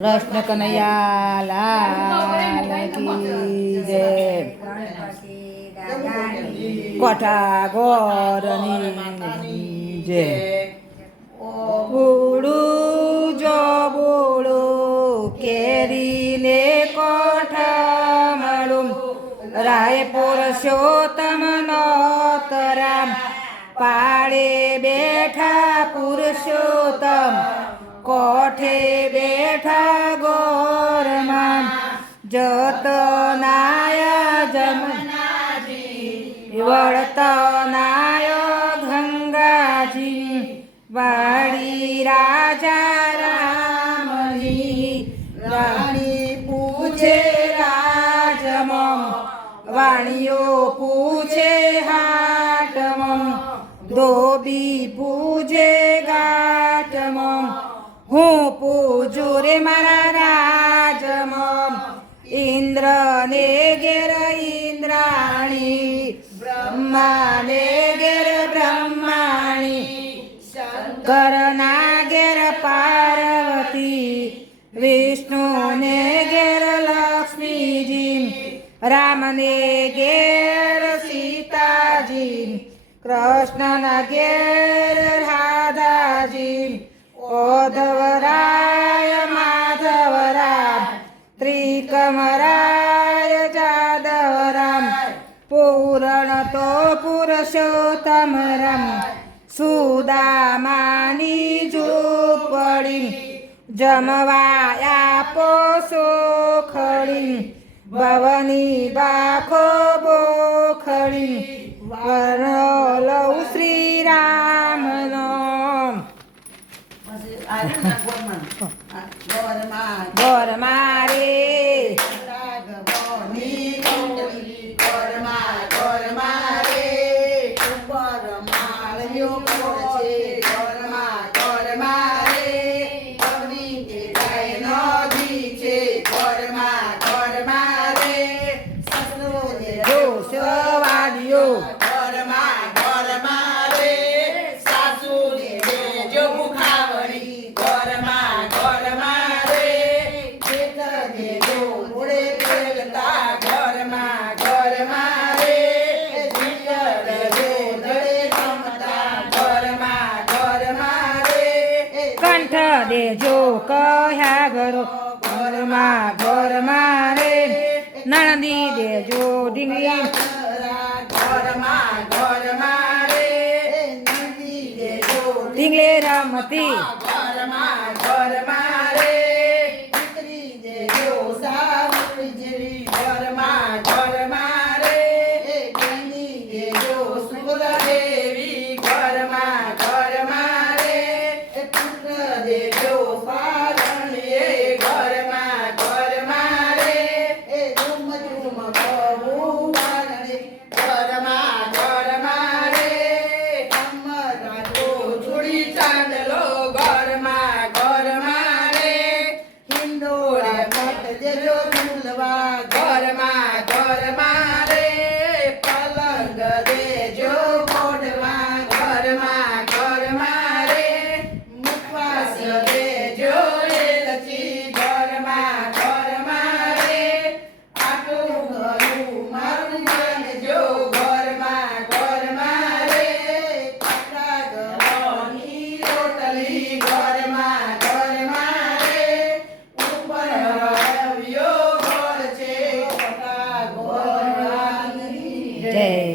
કૃષ્ણ કનૈયા લાલ કી જય। કોઠા ગોરની જય। બોલું જો બોલું કેરીને કોઠા મળું રાય પુરુષોત્તમ નોતરામ પાડે બેઠા પુરુષોત્તમ કોઠે બેઠા ગોરમાં જતનાય જમનાજી વળતનાય ગંગાજી વાડી રાજા રામની રાણી પૂછે રાજમાં વાણીઓ પૂછે હાટમાં ધોબી પૂજે ઘાટમાં હું પૂજું રે મારા રાજમાં ઇન્દ્રને ઘેર ઇન્દ્રાણી બ્રહ્માને ઘેર બ્રહ્માણી શંકરના ઘેર પાર્વતી વિષ્ણુને ઘેર લક્ષ્મીજી રામને ઘેર સીતાજી કૃષ્ણના ઘેર રાધાજી ઓધવરાય માધવરામ ત્રિકમરાય જાદવરામ પૂરણ તો પુરુષોત્તમ રામ સુદામાની ઝૂંપડી જમવાયા પોસોખડી ભવની બાખો બોખડી વર્ણો લઉં શ્રી રામનો ગોર મારે દેજો કહ્યા ઘરો ઘરમાં રે નણંદી દેજો ઢીંગલી ઢીંગલે રમતી જય